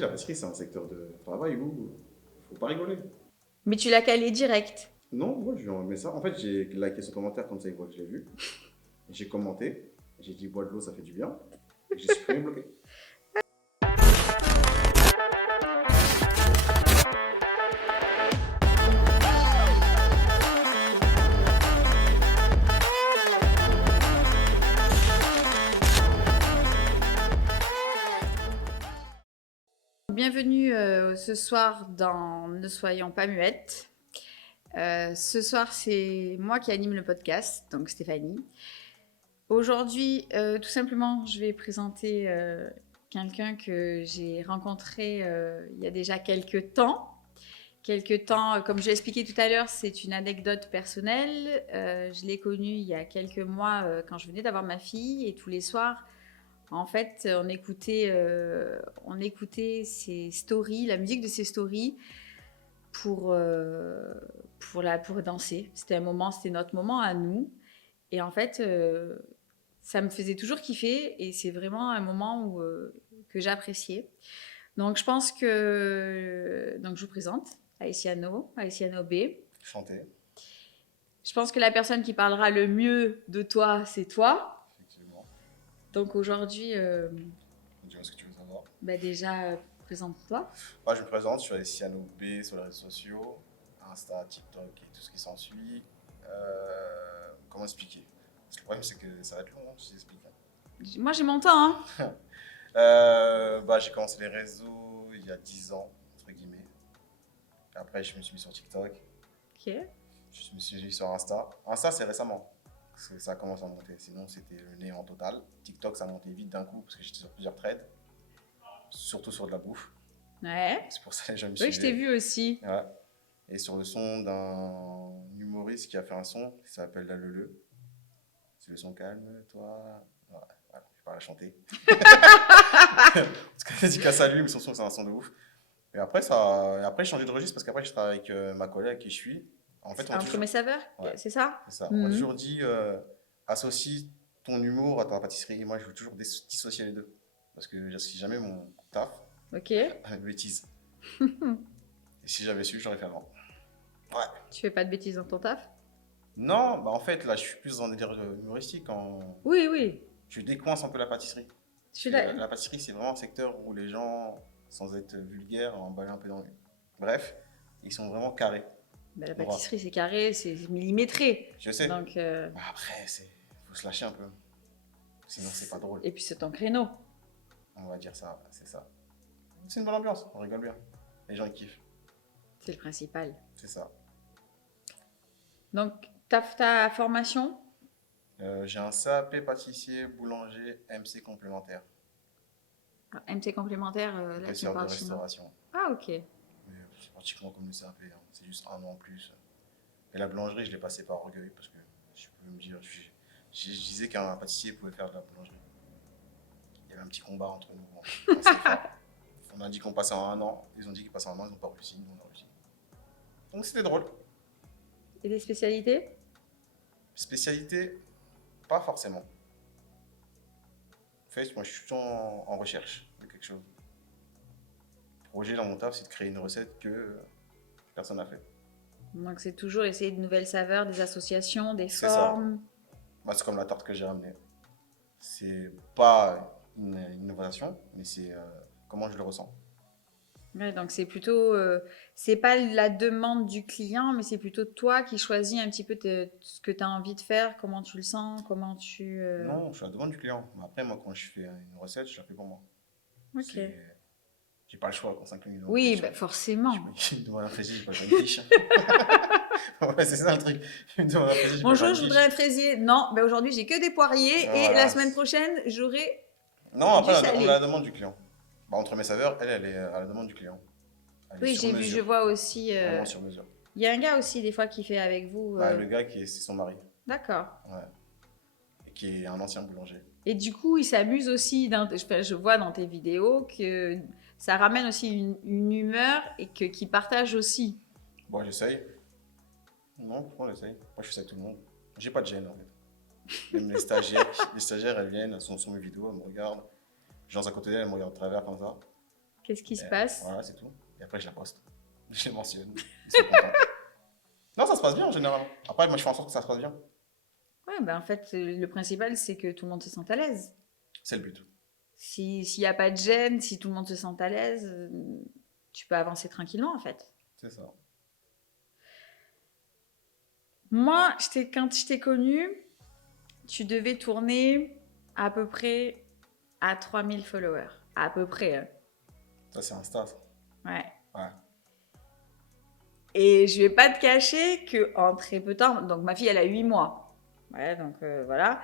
dit, la pâtisserie, c'est un secteur de travail où faut pas rigoler. Mais tu l'as calé direct. Non, moi, je lui ai mis ça. En fait, j'ai liké son commentaire comme ça, il voit que je l'ai vu. J'ai commenté. J'ai dit, bois de l'eau, ça fait du bien. Et j'ai supprimé bloqué. Bienvenue ce soir dans Ne soyons pas muettes. Ce soir, c'est moi qui anime le podcast, donc Stéphanie. Aujourd'hui, tout simplement, je vais présenter quelqu'un que j'ai rencontré il y a déjà quelques temps. Comme je l'ai expliqué tout à l'heure, c'est une anecdote personnelle. Je l'ai connu il y a quelques mois quand je venais d'avoir ma fille et tous les soirs, en fait, on écoutait ses stories, la musique de ses stories pour danser. C'était notre moment à nous. Et en fait, ça me faisait toujours kiffer et c'est vraiment un moment que j'appréciais. Donc, je pense que je vous présente Aïssiano B. Chanter, Je pense que la personne qui parlera le mieux de toi, c'est toi. effectivement. Donc aujourd'hui, Dis-moi ce que tu veux savoir. déjà, présente-toi. Moi, je me présente, je suis Aïssiano B sur les réseaux sociaux, Insta, TikTok et tout ce qui s'ensuit. Comment expliquer? Parce que le problème, c'est que ça va être long si j'explique. Moi, j'ai mon temps. Hein. J'ai commencé les réseaux il y a 10 ans, entre guillemets. Après, je me suis mis sur TikTok. Ok. Je me suis mis sur Insta. Insta, c'est récemment que ça commence à monter. Sinon, c'était le néant total. TikTok, ça montait vite d'un coup parce que j'étais sur plusieurs threads. Surtout sur de la bouffe. Ouais. C'est pour ça que les gens me Oui, suivaient. je t'ai vu aussi. Ouais. Et sur le son d'un humoriste qui a fait un son qui s'appelle La Lele. C'est le son calme, toi. Ouais, voilà, je vais pas la chanter. En tout cas, dédicace à lui, mais son son, c'est un son de ouf. Et après, j'ai changé de registre parce qu'après, je travaille avec ma collègue qui je suis. En fait, on m'a Entre toujours, mes saveurs, ouais, c'est ça? c'est ça. On m'a Mhm. toujours dit associe ton humour à ta pâtisserie. Et moi, je veux toujours dissocier les deux. Parce que si jamais mon taf, Ok. avec bêtise. Et si j'avais su, j'aurais fait avant. Ouais. Tu fais pas de bêtises dans ton taf? Non, bah en fait, là, je suis plus dans des délire humoristique. Oui, oui. Tu décoinces un peu la pâtisserie. Je suis Parce que là. la pâtisserie, c'est vraiment un secteur où les gens, sans être vulgaires, emballent un peu dans le. Bref, ils sont vraiment carrés. La Droit. pâtisserie, c'est carré, c'est millimétré. Je sais. Donc, Bah après, faut se lâcher un peu. Sinon, c'est pas drôle. et puis c'est ton créneau. On va dire ça, c'est ça. C'est une bonne ambiance, on rigole bien. Les gens, ils kiffent. C'est le principal. C'est ça. Donc, ta formation? J'ai un CAP pâtissier, boulanger, MC complémentaire. MC complémentaire, là, tu me Caissière de parles chinois. restauration. Ah, ok. Mais c'est pratiquement comme le CAP, hein. C'est juste un an en plus. Et la boulangerie, je l'ai passé par orgueil parce que je peux me dire, je disais qu'un pâtissier pouvait faire de la boulangerie. Il y avait un petit combat entre nous. Bon, on a dit qu'on passait en un an, ils ont dit qu'ils passaient en un an, ils n'ont pas réussi, nous on a réussi. Donc c'était drôle. Et des spécialités? Spécialité, pas forcément. En fait, moi je suis tout en recherche de quelque chose. Le projet dans mon taf, c'est de créer une recette que personne n'a fait. Donc, c'est toujours essayer de nouvelles saveurs, des associations, des C'est formes. Bah, c'est comme la tarte que j'ai ramenée. C'est pas une innovation, mais c'est comment je le ressens. Ouais, donc c'est plutôt, c'est pas la demande du client, mais c'est plutôt toi qui choisis un petit peu ce que tu as envie de faire, comment tu le sens, comment tu... Non, je suis à la demande du client. Mais après, moi, quand je fais une recette, je la fais pour moi. Ok. J'ai pas le choix quand 5 minutes. Oui, bah forcément. Je me demande un fraisier, j'ai pas besoin de fiche. Ouais, c'est ça le truc. Je me demande un fraisier, j'ai pas Bonjour, besoin de je fiche. voudrais un fraisier. Non, bah aujourd'hui j'ai que des poiriers et Voilà. la semaine prochaine j'aurai Non, après, du on salé. a la demande du client. Bah, entre mes saveurs, elle est à la demande du client. Elle est Oui, sur j'ai vu, mesure. je vois aussi. Vraiment sur mesure. Il y a un gars aussi des fois qui fait avec vous. Bah, le gars, c'est son mari. D'accord. Ouais. Et qui est un ancien boulanger. Et du coup, il s'amuse aussi. Je vois dans tes vidéos que ça ramène aussi une humeur et qu'il partage aussi. Bon, j'essaye. Non, pourquoi j'essaye? Moi, je fais ça avec tout le monde. J'ai pas de gêne, en fait. Même les stagiaires, elles viennent, elles sont sur mes vidéos, elles me regardent. Je lance à côté d'elles, elles me regardent de travers comme ça. Qu'est-ce qui se Et passe? voilà, c'est tout. Et après, je la poste. Je les mentionne. Ils sont contents. Non, ça se passe bien en général. Après, moi, je fais en sorte que ça se passe bien. Ouais, ben en fait, le principal, c'est que tout le monde se sente à l'aise. C'est le but. S'il n'y a pas de gêne, si tout le monde se sent à l'aise, tu peux avancer tranquillement, en fait. C'est ça. Moi, quand je t'ai connu, tu devais tourner à peu près à 3000 followers. À peu près, hein. Ça, c'est Insta, ça. Ouais. Ouais. Et je vais pas te cacher que en très peu de temps, donc ma fille, elle a 8 mois. Ouais, donc voilà.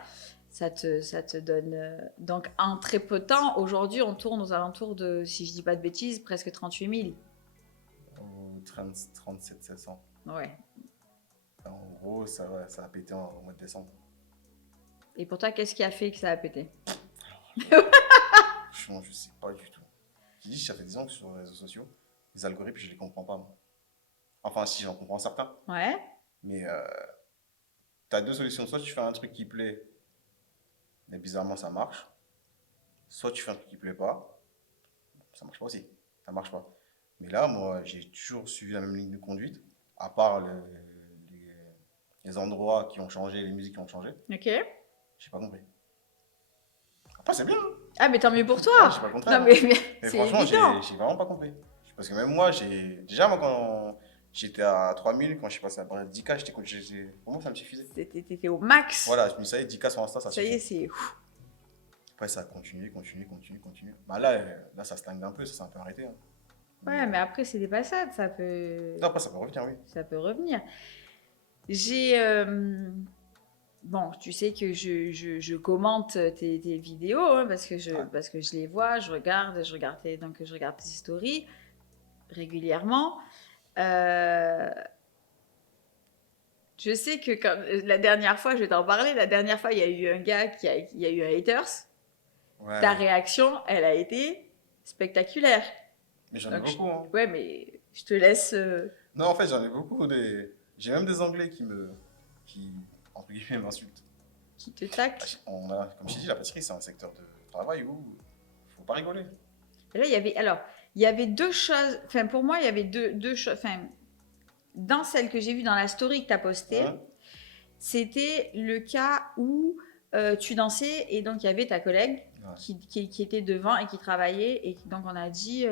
Ça te donne. Donc en très peu de temps, aujourd'hui, on tourne aux alentours de, si je dis pas de bêtises, presque 38 000. Ou 30, 37 700. Ouais. En gros, ça a pété au mois de décembre. Et pour toi, qu'est-ce qui a fait que ça a pété? Franchement, je sais pas du tout. Je dis, ça fait 10 ans que sur les réseaux sociaux, les algorithmes, je les comprends pas, moi. Enfin, si, j'en comprends certains. Ouais. Mais t'as deux solutions. Soit tu fais un truc qui plaît, mais bizarrement, ça marche. Soit tu fais un truc qui plaît pas, ça marche pas aussi. Ça marche pas. Mais là, moi, j'ai toujours suivi la même ligne de conduite, à part les, les endroits qui ont changé, les musiques qui ont changé. Ok. J'ai pas compris. Après, c'est bien, hein. Ah, mais tant mieux pour Ouais, toi. j'ai pas le Non, contraire, hein. mais Mais c'est franchement, évident. j'ai vraiment pas compris. Parce que même moi, déjà, moi, quand j'étais à 3000, quand je suis passé à 10K, pour moi, ça me suffisait. T'étais au max. Voilà, je me suis dit, 10K sur Insta, ça Ça y est, suffit. c'est. Après, ça a continué, continué, continué, continué. Bah là, là ça stagne un peu, ça s'est un peu arrêté, hein. Ouais, mais après, c'est des passades. Ça peut. Non, après, ça peut revenir, oui. Ça peut revenir. J'ai. Bon, tu sais que je commente tes vidéos hein, Ouais. parce que je les vois, donc je regarde tes stories régulièrement. Euh, je sais que la dernière fois, je vais t'en parler, la dernière fois, il y a eu un gars il y a eu un haters. Ta Ouais. réaction, elle a été spectaculaire. Mais j'en ai Donc, beaucoup, hein. ouais, mais je te laisse. Non, en fait, j'en ai beaucoup. J'ai même des Anglais qui, entre guillemets, m'insultent. Qui te tacle. Comme je t'ai dit, la pâtisserie, c'est un secteur de travail où faut pas rigoler. Et là, il y avait deux choses. Enfin, pour moi, il y avait deux choses. Enfin, dans celle que j'ai vue dans la story que tu as postée, Hein? c'était le cas où tu dansais et donc il y avait ta collègue Ouais. qui était devant et qui travaillait. Et donc, on a dit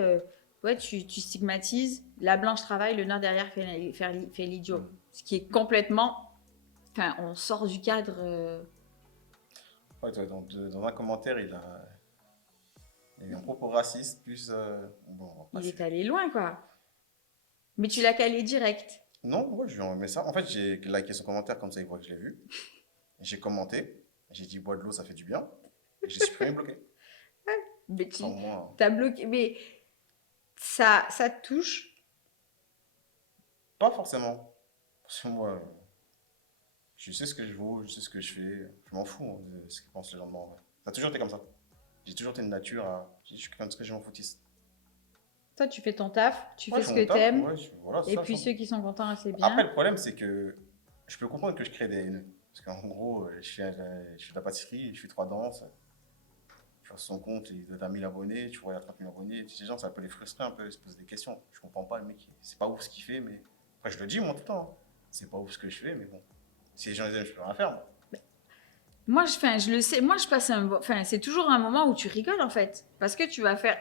ouais, tu stigmatises, la blanche travaille, le noir derrière fait l'idiot. Mm. Ce qui est complètement. Enfin, on sort du cadre. Ouais, dans un commentaire, il y a eu un propos raciste, plus. Bon, on va Il est passer. allé loin, quoi. Mais tu l'as calé direct. Non, ouais, je lui ai envoyé ça. En fait, j'ai liké son commentaire, comme ça, il voit que je l'ai vu. J'ai commenté. J'ai dit, bois de l'eau, ça fait du bien. Et j'ai supprimé, bloqué. Mais Sans moi. t'as bloqué. Mais ça te touche. Pas forcément. Parce que moi, je sais ce que je vaux, je sais ce que je fais. Je m'en fous hein, de ce que pensent les gens de moi. En vrai. Ça a toujours été comme ça. J'ai toujours été une nature à. Je suis quelqu'un de très je m'en foutisse. Toi, tu fais ton taf, tu Ouais, fais je ce fais que mon taf. t'aimes. Ouais, voilà, c'est Et ça. puis ceux qui sont contents, c'est Après, bien. le problème, c'est que je peux comprendre que je crée des haineux. Parce qu'en gros, je fais de la pâtisserie, je fais 3 danses. Tu vois son compte, il doit être à 1000 abonnés, tu vois, il y a 30 000 abonnés. Ces gens, ça peut les frustrer un peu, ils se posent des questions. Je comprends pas, le mec, c'est pas ouf ce qu'il fait, mais. Après, je le dis, moi, tout le temps, hein. C'est pas ouf ce que je fais, mais bon. Si les gens les aiment, je peux rien faire, moi. Moi, je le sais. Moi, je passe Enfin, c'est toujours un moment où tu rigoles, en fait. Parce que tu vas faire.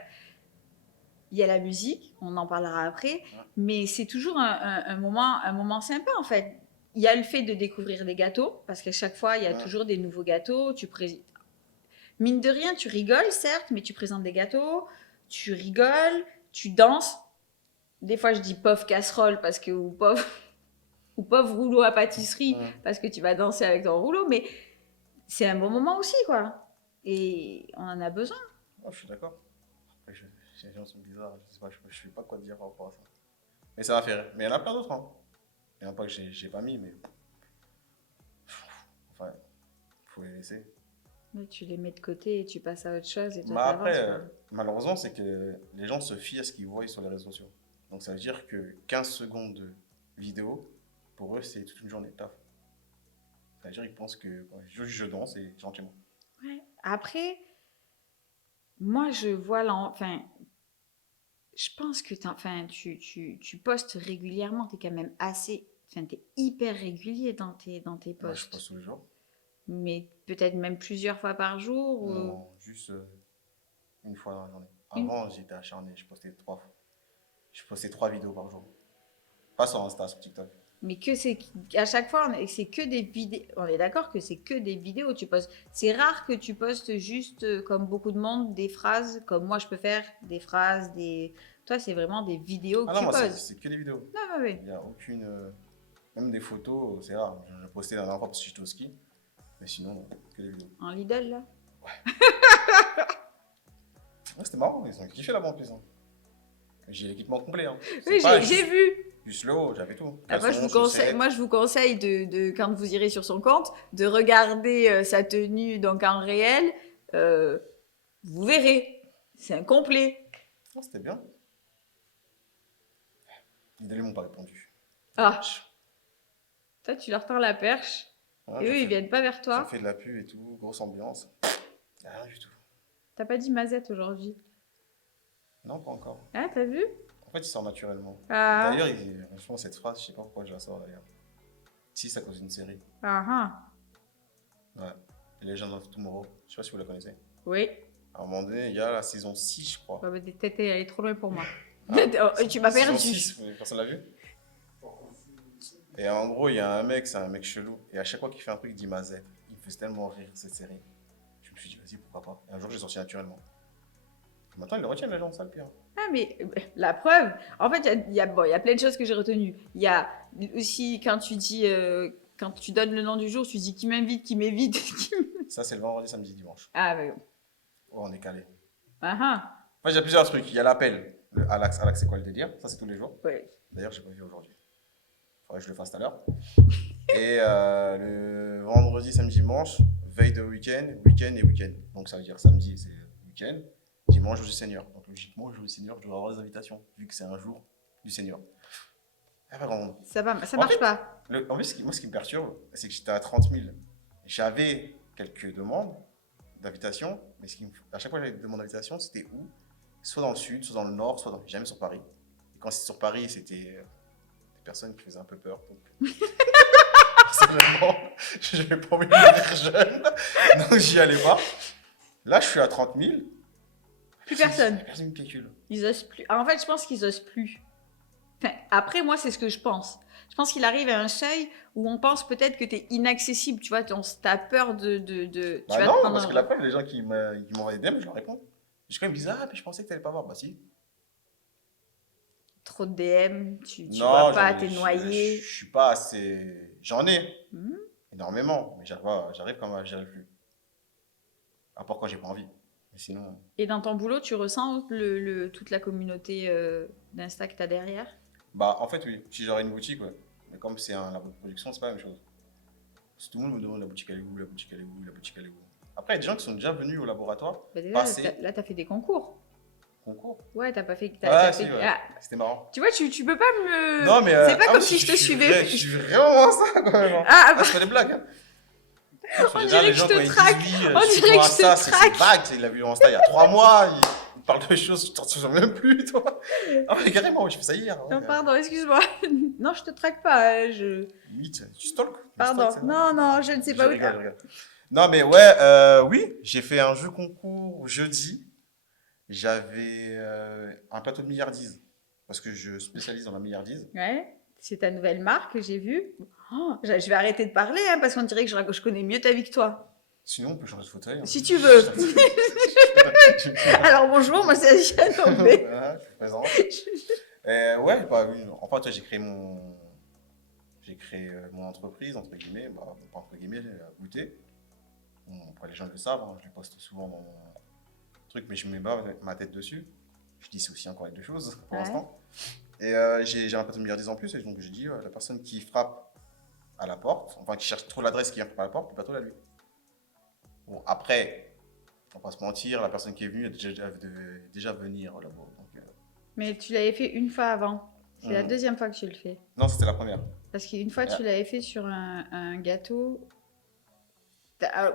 Il y a la musique, on en parlera après. Ouais. Mais c'est toujours un moment sympa, en fait. Il y a le fait de découvrir des gâteaux. Parce qu'à chaque fois, il y a Ouais. toujours des nouveaux gâteaux. Mine de rien, tu rigoles, certes, mais tu présentes des gâteaux, tu rigoles, tu danses. Des fois, je dis pauvre casserole parce que, ou pauvre rouleau à pâtisserie Ouais. parce que tu vas danser avec ton rouleau, mais c'est un bon moment aussi, quoi. Et on en a besoin. Ouais, je suis d'accord. Après, les gens sont bizarres, je sais pas, je sais pas quoi te dire par rapport à ça. Mais ça va faire. Mais il y en a plein d'autres, hein. Il y en a pas que j'ai pas mis, mais. Enfin, faut les laisser. Mais tu les mets de côté et tu passes à autre chose et toi, Mais après, t'avances, quoi. malheureusement, c'est que les gens se fient à ce qu'ils voient sur les réseaux sociaux. Donc ça veut dire que 15 secondes de vidéo, pour eux, c'est toute une journée de taf. Ça veut dire qu'ils pensent que ouais, je danse et gentiment. Ouais. Après, moi, je vois enfin, je pense que tu postes régulièrement. Tu es quand même assez. Enfin, tu es hyper régulier dans tes Moi, je posts. poste tous les jours. Mais peut-être même plusieurs fois par jour. Non, juste une fois dans la journée. Une... Avant, j'étais acharné. Je postais 3 vidéos par jour. Pas sur Insta, sur TikTok. Mais que c'est à chaque fois, c'est que des vidéos. On est d'accord que c'est que des vidéos. Tu postes. C'est rare que tu postes juste comme beaucoup de monde des phrases comme moi je peux faire des phrases des. Toi, c'est vraiment des vidéos Ah que non, tu moi, poses. c'est que des vidéos. Non, oui, oui. Il n'y a aucune. Même des photos, c'est rare. Je postais la dernière fois parce que j'étais au ski. Mais sinon, que des vidéos. En Lidl là. Ouais, c'était marrant, ils ont kiffé là-bas en plus. Hein. J'ai l'équipement complet. Hein. Oui, C'est pas j'ai juste, vu. juste le haut, j'avais tout. Ah, Caleçon, chaussettes. moi, je vous conseille quand vous irez sur son compte, de regarder sa tenue donc en réel. Euh, vous verrez, c'est un complet. Ah, c'était bien. Les Lidl m'ont pas répondu. Ah, toi, tu leur tends la perche Ouais, et eux, ils viennent pas vers j'ai toi. fait de la pub et tout, grosse ambiance. Rien du tout. T'as pas dit Mazette aujourd'hui. Non, pas encore. Ah, t'as vu? En fait, il sort naturellement. Ah, D'ailleurs, franchement, cette phrase, je sais pas pourquoi je la sors d'ailleurs. Si, c'est à cause d'une série. ah, ah. Ouais. Legend of Tomorrow. Je sais pas si vous la connaissez. Oui. À un moment donné, il y a la saison 6, je crois. Ouais, bah, t'es allé trop loin pour moi. Ah, Oh, tu m'as saison perdu. 6, personne l'a vu? Et en gros, il y a un mec, c'est un mec chelou. Et à chaque fois qu'il fait un truc, il dit Mazette. Il me fait tellement rire cette série. Je me suis dit, vas-y, pourquoi pas. Et un jour, j'ai sorti naturellement. Et maintenant, ils le retiennent, les gens, ça le pire. Ah, mais la preuve, en fait, bon, il y a plein de choses que j'ai retenues. Il y a aussi quand tu dis, quand tu donnes le nom du jour, tu dis qui m'invite, qui m'évite. Ça, c'est le vendredi, samedi, dimanche. Ah, mais bon. Oh, on est calé. Ah, ah. Moi, il y a plusieurs trucs. Il y a l'appel. Le Alex, c'est quoi le délire? Ça, c'est tous les jours. Ouais. D'ailleurs, j'ai pas vu aujourd'hui. Faudrait que je le fasse tout à l'heure. Et le vendredi, samedi, dimanche, veille de week-end, week-end et week-end. Donc, ça veut dire samedi, c'est week-end. Dimanche, jour du Seigneur. Donc, logiquement, jour du Seigneur, je dois avoir les invitations, vu que c'est un jour du Seigneur. Ah, pas grand monde. Ça En marche fait, pas. En fait, moi, ce qui me perturbe, c'est que j'étais à 30 000. J'avais quelques demandes d'invitation, mais à chaque fois que j'avais des demandes d'invitation, c'était où? Soit dans le sud, soit dans le nord, jamais sur Paris. Et quand c'était sur Paris, c'était des personnes qui faisaient un peu peur. Donc, personnellement, je n'avais pas envie de mourir jeune, donc j'y allais pas. Là, je suis à 30 000. Plus personne. Personne me calcule. Ils osent plus. En fait, je pense qu'ils osent plus. Enfin, après, moi, c'est ce que je pense. Je pense qu'il arrive à un seuil où on pense peut-être que tu es inaccessible. Tu vois, t'as peur de. Tu Bah vas te non, prendre parce un- que la preuve, les gens qui m'envoient des DM, je leur réponds. Jusqu'à ils me disent, ah, mais je pensais que tu n'allais pas voir. Bah si. trop de DM, tu Non, vois pas, t'es noyé. je suis pas assez. J'en ai Mhm. énormément, mais j'arrive quand même à gérer le flux. À part quand j'ai pas envie. Mais sinon. Et dans ton boulot, tu ressens toute la communauté d'Insta que tu as derrière? Bah, en fait, oui. Si j'aurais une boutique, ouais. Mais comme c'est un labo de production, c'est pas la même chose. Parce que tout le monde me demande la boutique elle est où, la boutique elle est où, la boutique elle est où. Après, il y a des gens qui sont déjà venus au laboratoire, Bah déjà, passer là, t'as fait des concours. concours. Ouais, t'as pas fait. Ah, si, ouais. Ah, C'était marrant. tu vois, tu peux pas me. Non, mais. C'est pas comme mais si je te suivais. Je suis vraiment ça, quand même. Hein. Ah, Ah, je fais des blagues. Hein. En général, dirait les que gens, je te quand ils disent traque. oui, On je suis dirait pour que je te Insta, c'est traque. vague. Il l'a vu en Insta il y a 3 mois. Il parle de choses, tu t'en souviens même plus, toi. Ah, mais carrément, j'ai fait ça hier. Non, Ouais. pardon, excuse-moi. Non, je te traque pas. Limite, tu stalk. Pardon. Non, non, je ne sais pas où. Je rigole. Non, mais ouais, oui, j'ai fait un jeu concours jeudi. J'avais un plateau de milliardise. Parce que je spécialise dans la milliardise. Ouais, c'est ta nouvelle marque, j'ai vu. Oh, je vais arrêter de parler hein, parce qu'on dirait que je connais mieux ta vie que toi. Sinon, on peut changer de fauteuil. Hein. Si tu veux. Alors bonjour, moi c'est Asia Tombé. Voilà, je suis présent. Ouais, bah oui. En fait, j'ai créé mon entreprise, entre guillemets, bah, pas entre guillemets, goûter. Bon, après, les gens le savent, hein, je le poste souvent dans mon truc, mais je mets pas ma tête dessus. Je dissocie encore les deux choses pour l'instant. Et j'ai un plateau de milliardise en plus, et donc j'ai dit, la personne qui frappe à la porte, enfin qui cherche trop l'adresse qui vient frapper à la porte, le plateau là lui. Bon, après, on va pas se mentir, la personne qui est venue devait déjà venir là-bas. Donc, Mais tu l'avais fait une fois avant. C'est la deuxième fois que tu le fais. non, c'était la première. Parce qu'une fois, tu l'avais fait sur un gâteau.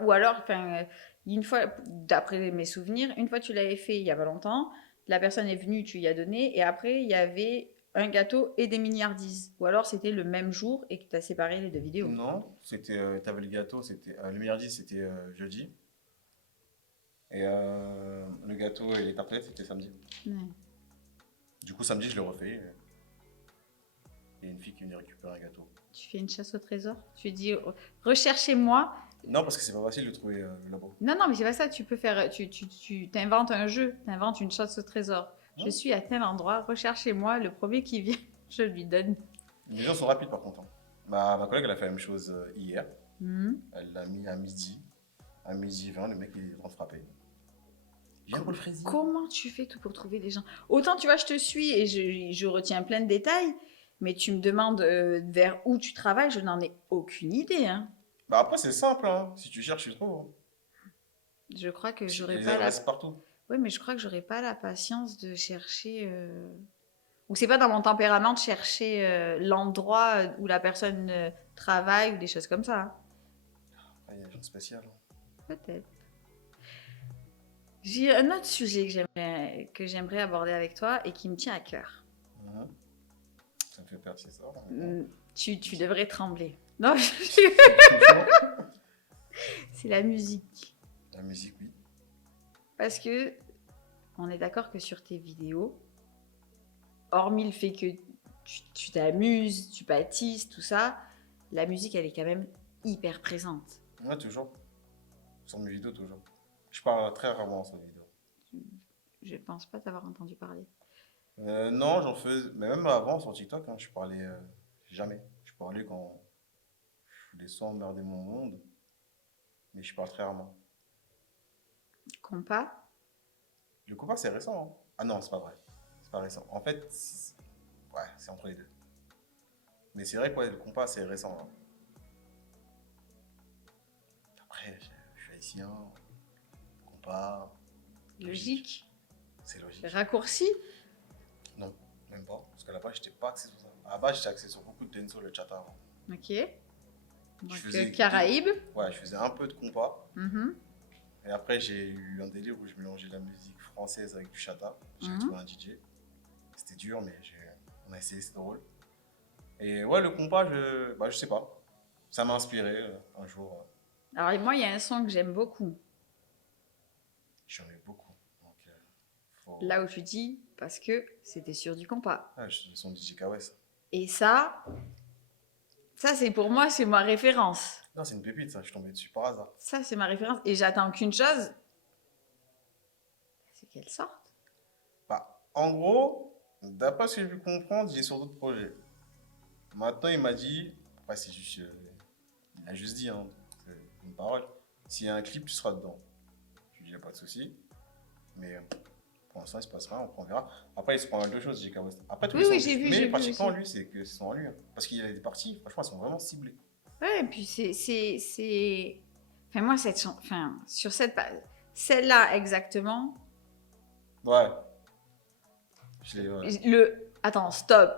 Ou alors, enfin, une fois, d'après mes souvenirs, une fois tu l'avais fait il y a pas longtemps. la personne est venue, tu y as donné, et après, il y avait un gâteau et des milliardises. Ou alors, c'était le même jour et que tu as séparé les deux vidéos. Non, t'avais le gâteau, le milliardaire, c'était jeudi. Et le gâteau et les tartelettes, c'était samedi. Ouais. Du coup, samedi, je l'ai refait. Il y a une fille qui venait récupérer un gâteau. Tu fais une chasse au trésor. Tu dis, recherchez-moi. Non, parce que c'est pas facile de trouver là-bas. Non, non, mais c'est pas ça. Tu peux faire. Tu t'inventes un jeu. T'inventes une chasse au trésor. Je Ouais. suis à tel endroit. Recherchez-moi. Le premier qui vient, je lui donne. Les gens sont rapides par contre, hein. Ma collègue, elle a fait la même chose hier. Mhm. Elle l'a mis à midi. À midi 20, le mec, il est en train de frapper. Viens pour le fraisier. Comment tu fais tout pour trouver des gens? Autant, tu vois, je te suis et je retiens plein de détails, mais tu me demandes vers où tu travailles, je n'en ai aucune idée. Hein. Bah après, c'est simple, hein. Si tu cherches, tu trouves, hein. Je crois que j'aurais Les pas la... adresses partout. Oui, mais je crois que j'aurais pas la patience de chercher... Ou c'est pas dans mon tempérament de chercher l'endroit où la personne travaille ou des choses comme ça. Hein. Ah, il y a des gens spéciaux, hein. Peut-être. J'ai un autre sujet que j'aimerais aborder avec toi et qui me tient à cœur. Mhm. Ça me fait peur, c'est ça. Tu devrais trembler. Non, c'est la musique. La musique, oui. Parce que on est d'accord que sur tes vidéos, hormis le fait que tu t'amuses, tu bâtisses, tout ça, la musique, elle est quand même hyper présente. Ouais, toujours. Sur mes vidéos, toujours. Je parle très rarement sur les vidéos. Je pense pas t'avoir entendu parler. Non, j'en faisais. Mais même avant, sur TikTok, hein, je parlais jamais. Je parlais quand je voulais soit emmerder mon monde, mais je parle très rarement. Compas, Le compas, c'est récent, hein. Ah non, c'est pas vrai. C'est pas récent. En fait, ouais, c'est entre les deux. Mais c'est vrai que ouais, le compas, c'est récent, hein. Après, je suis haïtien, compas, logique, c'est logique. raccourci. Non, même pas. Parce qu'à la base, j'étais pas axé sur ça. À la base, j'étais axé sur beaucoup de dancehall et chata avant. Ok. Donc, faisais Caraïbes. Ouais, je faisais un peu de compas. Mhm. Et après, j'ai eu un délire où je mélangeais la musique française avec du chata. J'ai Mhm. trouvé un DJ. C'était dur, mais on a essayé, c'était drôle. Et ouais, le compas, je sais pas. Ça m'a inspiré un jour. Alors moi, il y a un son que j'aime beaucoup. J'en ai beaucoup. Donc, Là où tu dis, parce que c'était sur du compas. Ah, le son de DJ KOS. Et ça c'est pour moi, c'est ma référence. Non, c'est une pépite, ça. Je suis tombé dessus par hasard. Ça, c'est ma référence. Et j'attends qu'une chose, c'est qu'elle sorte. Bah, en gros, d'après ce que j'ai pu comprendre, j'ai sur d'autres projets. Maintenant, il m'a dit, après, c'est juste, il a juste dit, hein, c'est une parole. S'il y a un clip, tu seras dedans. Je lui dis, il n'y a pas de souci. Mais pour l'instant, il se passe rien, on verra. Après, il se prend mal de choses, JK West. Après, tous Oui, les oui, sons, j'ai vu, mais j'ai vu pratiquement, aussi. lui, c'est que ce sont à lui, hein. Parce qu'il y a des parties, franchement, elles sont vraiment ciblées. Ouais, et puis c'est... Enfin, moi, enfin, sur cette... Celle-là, exactement, Ouais. Ouais. Attends, stop.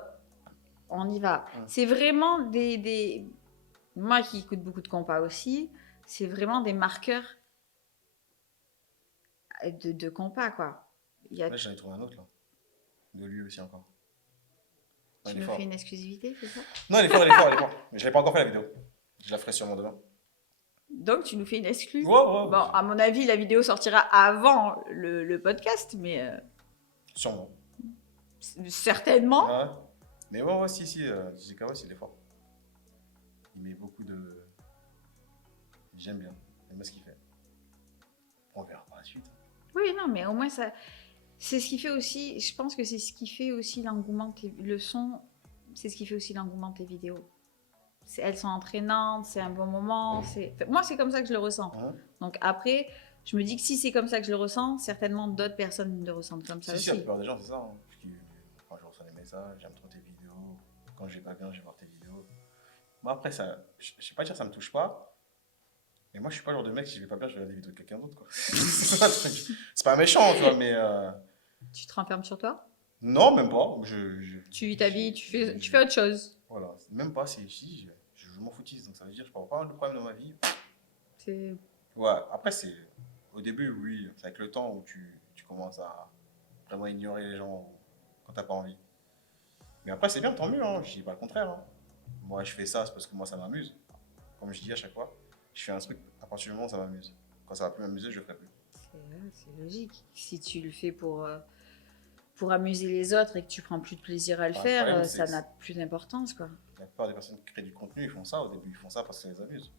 On y va. Ouais. C'est vraiment des... Moi qui écoute beaucoup de compas aussi, c'est vraiment des marqueurs de compas, quoi. Il y a... Là, j'en ai trouvé un autre, là. De lui aussi, encore. Ouais, Tu il est nous fort. fais une exclusivité, c'est ça? Non, il est fort, il est fort, il est fort. Mais je l'ai pas encore fait, la vidéo. Je la ferai sûrement demain. Donc, tu nous fais une exclue. Ouais, ouais. Bon, à mon avis, la vidéo sortira avant le podcast, mais Sûrement. certainement. Ouais. Mais ouais, si, DJ Kawes, il est fort. Il met beaucoup de. J'aime bien. J'aime bien ce qu'il fait. On verra par la suite. Oui, non, mais au moins, ça, c'est ce qui fait aussi, je pense que c'est ce qui fait aussi l'engouement, le son, c'est ce qui fait aussi l'engouement de tes vidéos. Elles sont entraînantes, c'est un bon moment. Enfin, moi, c'est comme ça que je le ressens. Hein? Donc après, je me dis que si c'est comme ça que je le ressens, certainement d'autres personnes le ressentent comme ça Si, la aussi. plupart des gens, c'est ça, hein. Quand je reçois des messages, j'aime trop tes vidéos. Quand je vais pas bien, je vais voir tes vidéos. Moi, après, ça, je sais pas dire, ça me touche pas. Mais moi, je suis pas le genre de mec, si je vais pas bien, je vais regarder des vidéos de quelqu'un d'autre, quoi. C'est ça, le truc. C'est pas méchant, tu vois, mais. Tu te renfermes sur toi? Non, même pas. Tu t'habilles, tu fais autre chose. Voilà, même pas, c'est ici, je m'en foutise. Donc ça veut dire que je parle pas de problème dans ma vie. C'est... Ouais, après, c'est. Au début, oui, c'est avec le temps où tu commences à vraiment ignorer les gens quand t'as pas envie. Mais après, c'est bien, tant mieux, hein. Je dis pas le contraire, hein. Moi, je fais ça, c'est parce que moi, ça m'amuse. Comme je dis à chaque fois, je fais un truc à partir du moment où ça m'amuse. Quand ça va plus m'amuser, je le ferai plus. C'est logique. Si tu le fais pour amuser les autres et que tu prends plus de plaisir à le Enfin, faire, problème, ça n'a plus d'importance, quoi. la plupart des personnes qui créent du contenu, ils font ça au début, ils font ça parce que ça les amuse.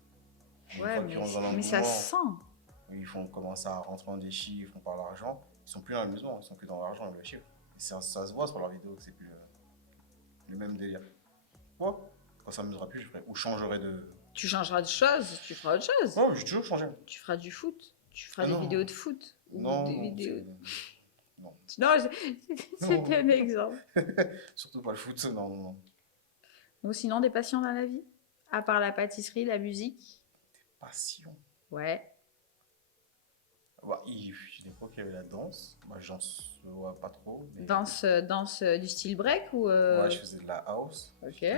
Une Ouais, fois qu'ils rentrent dans mais ça l'engouement, se sent. ils font commencer à rentrer dans des chiffres, ils font par l'argent, ils sont plus dans l'amusement, ils sont que dans l'argent et le chiffre. Et ça se voit sur leurs vidéos que c'est plus le même délire. Ouais, quand ça m'amusera plus, je ferai. Ou je changerai de. Tu changeras de choses, tu feras autre chose. Ouais, j'ai toujours changé. Tu feras du foot, tu feras Ah des non. vidéos de foot. Ou Non, des non, vidéos. non. Non, c'était un exemple. Surtout pas le foot, non, non, non. Ou sinon, des passions dans la vie? À part la pâtisserie, la musique? Passion. Ouais. Bah, il y a des fois qu'il y avait la danse. Moi, j'en vois pas trop. Mais... Danse du style break ou Ouais, je faisais de la house. Ok. C'était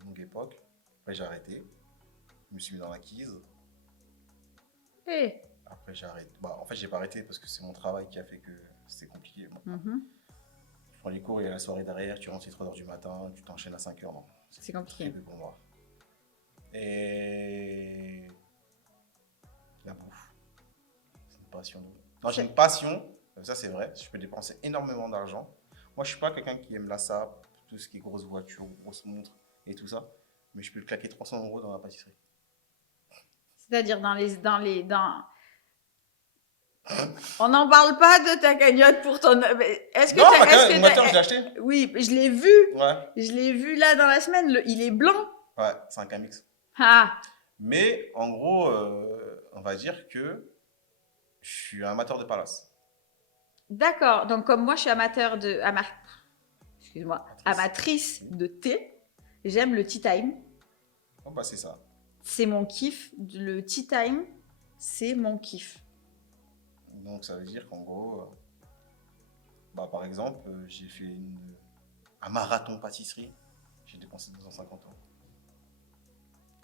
une longue époque. Après, j'ai arrêté. Je me suis mis dans la keys. Eh. Après, j'ai arrêté. Bah, en fait, j'ai pas arrêté parce que c'est mon travail qui a fait que c'était compliqué. Bon. Mhm. Tu prends les cours, il y a la soirée derrière, tu rentres à 3h du matin, tu t'enchaînes à 5h. Non, C'est compliqué. très peu pour moi. Et la bouffe. C'est une passion. Non, j'ai une passion, ça c'est vrai, je peux dépenser énormément d'argent. Moi, je suis pas quelqu'un qui aime la sape, tout ce qui est grosse voiture, grosse montre et tout ça, mais je peux claquer 300 € dans la pâtisserie. C'est-à-dire On n'en parle pas de ta cagnotte pour ton. Est-ce que Non, est-ce le que moteur, je l'ai acheté. Oui, je l'ai vu. Ouais, Je l'ai vu là dans la semaine. Il est blanc. ouais, c'est un Camix. Ah, Mais en gros, on va dire que je suis un amateur de palace. d'accord. Donc comme moi, je suis excuse-moi, amatrice de thé. J'aime le tea time. Bon, bah, c'est ça. C'est mon kiff. Le tea time, c'est mon kiff. Donc, ça veut dire qu'en gros, bah, par exemple, j'ai fait un marathon pâtisserie. J'ai dépensé 250 €.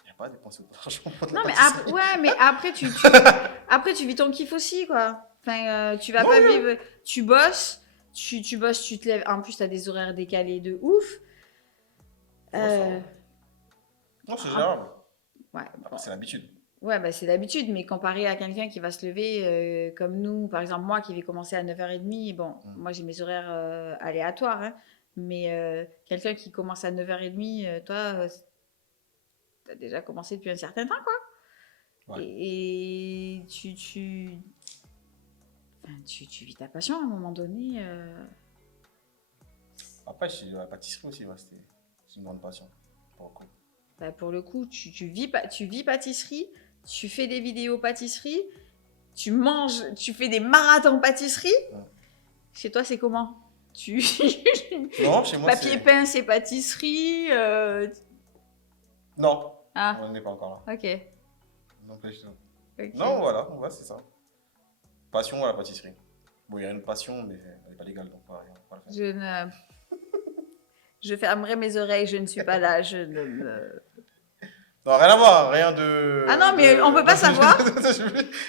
Il n'y a pas à dépenser autant d'argent pour de la Non, mais pâtisserie. ouais, mais après tu vis ton kiff aussi, quoi. Enfin, tu vas Non, pas non. vivre. Tu bosses, tu bosses, tu te lèves. En plus, t'as des horaires décalés de ouf. Ouais, ça va. Non, c'est gérable. Ouais, Après, bon. c'est l'habitude. Ouais, bah, c'est l'habitude, mais comparé à quelqu'un qui va se lever comme nous, par exemple moi qui vais commencer à 9h30, bon, moi j'ai mes horaires aléatoires, hein, mais quelqu'un qui commence à 9h30, toi, t'as déjà commencé depuis un certain temps, quoi. Ouais. Et enfin, tu vis ta passion à un moment donné. Après, la pâtisserie aussi, ouais, c'est une grande passion. Pour le coup. Bah, pour le coup, tu vis pâtisserie, tu fais des vidéos pâtisserie, tu manges, tu fais des marathons pâtisserie. Ouais. Chez toi, c'est comment? Non, chez moi, Papier peint, c'est pâtisserie. Non, Ah, on n'est pas encore là. ok. Non, pas du tout. Ok. Non, voilà, ouais, c'est ça. Passion à la pâtisserie. Bon, il y a une passion, mais elle n'est pas légale, donc on va pas le faire. Je fermerai mes oreilles, je ne suis pas là. Je ne me- Non, rien à voir, rien de. Ah non, mais on peut pas savoir.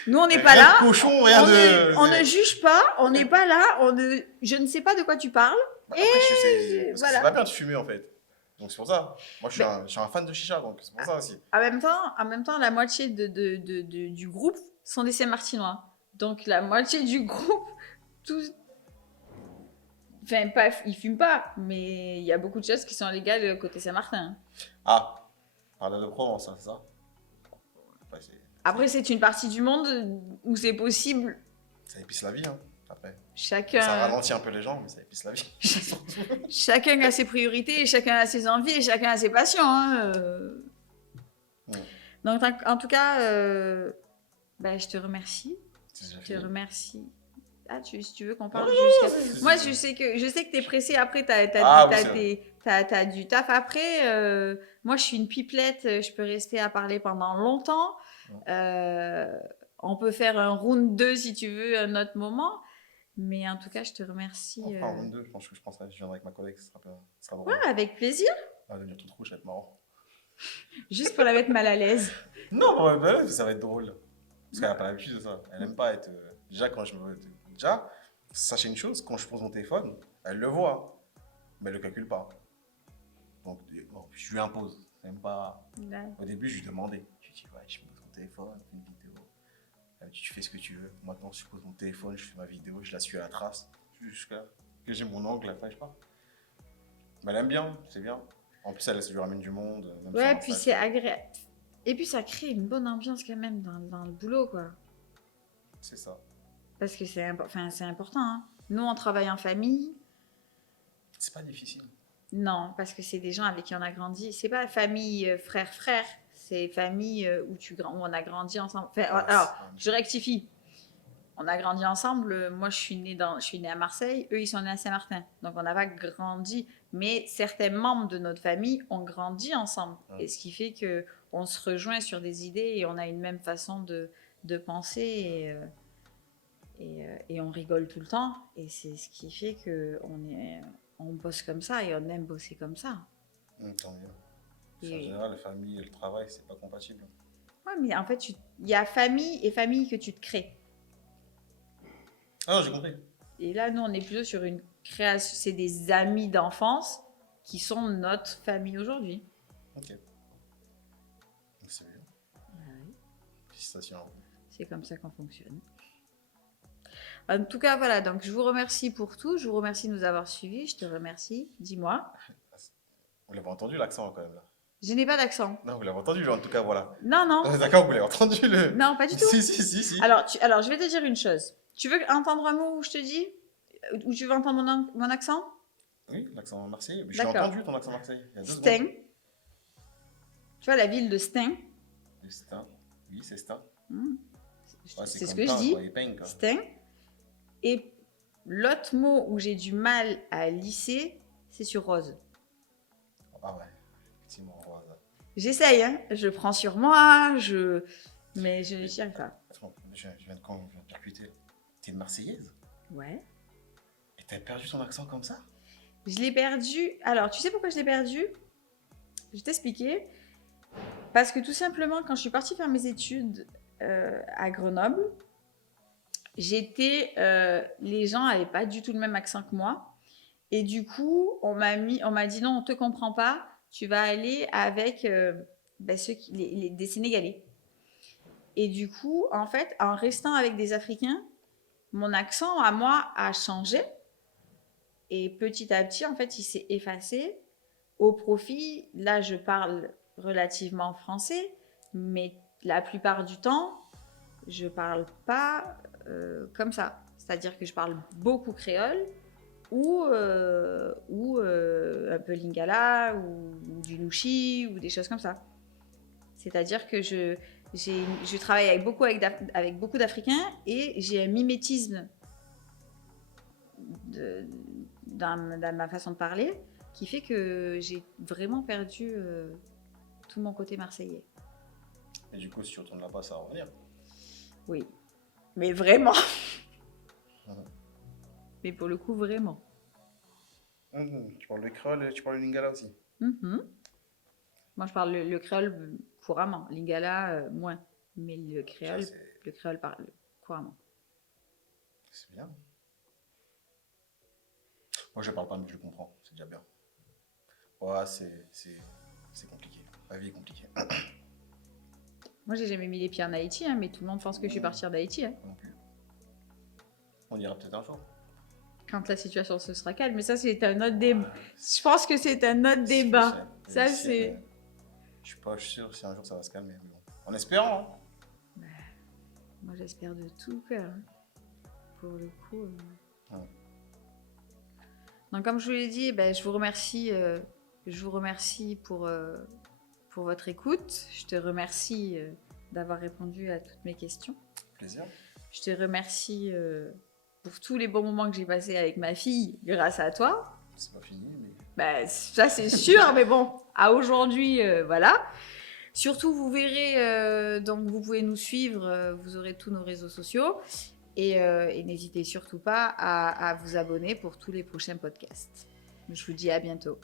Nous, on n'est pas Rien là. de cochon, rien de. On ne juge pas, on n'est pas là. Je ne sais pas de quoi tu parles. Bah, après, je sais. Parce voilà. que c'est pas bien de fumer en fait. Donc c'est pour ça. Moi, je suis un fan de chicha, donc c'est pour ça aussi. En même temps, la moitié du groupe sont des Saint-Martinois. Donc la moitié du groupe, tous. Enfin, pas, ils fument pas, mais il y a beaucoup de choses qui sont légales côté Saint-Martin. Ah, parler de Provence, hein, c'est ça. Après, Après, c'est une partie du monde où c'est possible. ça épice la vie, hein. Après. Chacun, Ça ralentit un peu les gens, mais ça épice la vie. chacun a ses priorités, chacun a ses envies, et chacun a ses passions. Hein. Ouais. Donc, en tout cas, bah, je te remercie. C'est déjà Je te fini. remercie. Ah, si tu veux qu'on parle Non, jusqu'à... Moi, je sais que tu es pressé. Après, tu Ah, oui, as du taf. Après, moi, je suis une pipelette. Je peux rester à parler pendant longtemps. On peut faire un round 2 si tu veux, un autre moment. Mais en tout cas, je te remercie. Enfin, en 22, je pense que je viendrai avec ma collègue, ce sera drôle. Ouais, avec plaisir. Elle va devenir toute rouge, ça va être marrant. Juste pour la mettre mal à l'aise. Non, ouais, bah, ça va être drôle. Parce qu'elle n'a pas l'habitude de ça. Elle n'aime pas être. Déjà, sachez une chose, quand je pose mon téléphone, elle le voit, mais elle ne le calcule pas. Donc, bon, je lui impose. C'est même pas... Ouais. Au début, je lui demandais. Je lui dis, ouais, je pose mon téléphone, fais une vidéo. Elle me dit, tu fais ce que tu veux. Maintenant, je pose mon téléphone, je fais ma vidéo, je la suis à la trace. Jusqu'à que j'ai mon angle, après, je pars. Mais elle aime bien, c'est bien. En plus, elle lui ramène du monde. Même Ouais, sur puis Insta, c'est agréable. Et puis ça crée une bonne ambiance quand même dans le boulot, quoi. c'est ça. Parce que c'est important. Hein. Nous, on travaille en famille. C'est pas difficile. Non, parce que c'est des gens avec qui on a grandi. C'est pas famille frère-frère. C'est famille où on a grandi ensemble. Enfin, Voilà, alors, c'est- je rectifie. On a grandi ensemble. Moi, je suis née à Marseille. Eux, ils sont nés à Saint-Martin. Donc, on n'a pas grandi. Mais certains membres de notre famille ont grandi ensemble. Et ce qui fait que on se rejoint sur des idées et on a une même façon de penser. Et on rigole tout le temps. Et c'est ce qui fait on bosse comme ça et on aime bosser comme ça. Tant mieux. Parce Et- qu'en général, la famille et le travail, c'est pas compatible. Ouais, mais en fait, il y a famille et famille que tu te crées. Ah non, j'ai compris. Et là, nous, on est plutôt sur une création. C'est des amis d'enfance qui sont notre famille aujourd'hui. Ok. C'est bien. Félicitations. C'est comme ça qu'on fonctionne. En tout cas, voilà. Donc, je vous remercie pour tout. Je vous remercie de nous avoir suivis. Je te remercie. Dis-moi. Vous l'avez entendu l'accent quand même là. Je n'ai pas d'accent. Non, vous l'avez entendu, en tout cas, voilà. Non, non. D'accord, vous l'avez entendu le. Non, pas du tout. Si. Alors, je vais te dire une chose. Tu veux entendre un mot où je te dis où tu veux entendre mon accent? Oui, l'accent marseillais. Mais je l'ai D'accord. entendu ton accent marseillais. Il y a 2 secondes. Stein. Tu vois la ville de Stein. Le Stein. Oui, c'est Stein. Hmm. Ouais, C'est comme ce que je pain, dis. quoi, et pain, quoi. Stein. Et l'autre mot où j'ai du mal à lisser, c'est sur rose. Ah ouais, effectivement, on voit ça. J'essaye, hein. Je prends sur moi, mais je n'y arrive pas. Attends, je viens de percuter. T'es une Marseillaise? Ouais. Et t'as perdu ton accent comme ça? Je l'ai perdu. Alors, tu sais pourquoi je l'ai perdu? Je vais t'expliquer. Parce que tout simplement, quand je suis partie faire mes études à Grenoble, les gens n'avaient pas du tout le même accent que moi. Et du coup, on m'a dit non, on te comprend pas. Tu vas aller avec des Sénégalais. Et du coup, en fait, en restant avec des Africains, mon accent à moi a changé. Et petit à petit, en fait, il s'est effacé au profit. Là, je parle relativement français, mais la plupart du temps, je parle pas comme ça. C'est-à-dire que je parle beaucoup créole ou un peu lingala ou du louchi ou des choses comme ça. C'est-à-dire que je travaille avec beaucoup d'Africains et j'ai un mimétisme dans ma façon de parler qui fait que j'ai vraiment perdu tout mon côté marseillais. Et du coup, si tu retournes là-bas, ça va revenir. Oui, mais vraiment. Mhm. Mais pour le coup, vraiment. Tu parles le créole et tu parles le lingala aussi. Mhm. Moi, je parle le créole couramment. Lingala, moins. Mais le créole parle couramment. C'est bien. Moi, je parle pas, mais je le comprends. C'est déjà bien. Ouais, c'est compliqué. La vie est compliquée. Moi, j'ai jamais mis les pieds en Haïti, hein, mais tout le monde pense que je suis partie d'Haïti. Hein. Non plus. On ira peut-être un jour. Quand la situation se sera calme. Mais ça, c'est un autre débat. Je pense que c'est un autre débat. Ça, c'est... Je suis pas sûr si un jour ça va se calmer. Mais bon. En espérant. Hein. Moi, j'espère de tout cœur. Hein. Pour le coup... Donc, comme je vous l'ai dit, je vous remercie. Je vous remercie pour votre écoute. Je te remercie d'avoir répondu à toutes mes questions. Plaisir. Je te remercie pour tous les bons moments que j'ai passés avec ma fille grâce à toi. C'est pas fini, mais... Ça, c'est sûr, mais bon, à aujourd'hui, voilà. Surtout, vous verrez, donc vous pouvez nous suivre, vous aurez tous nos réseaux sociaux. Et n'hésitez surtout pas à vous abonner pour tous les prochains podcasts. Je vous dis à bientôt.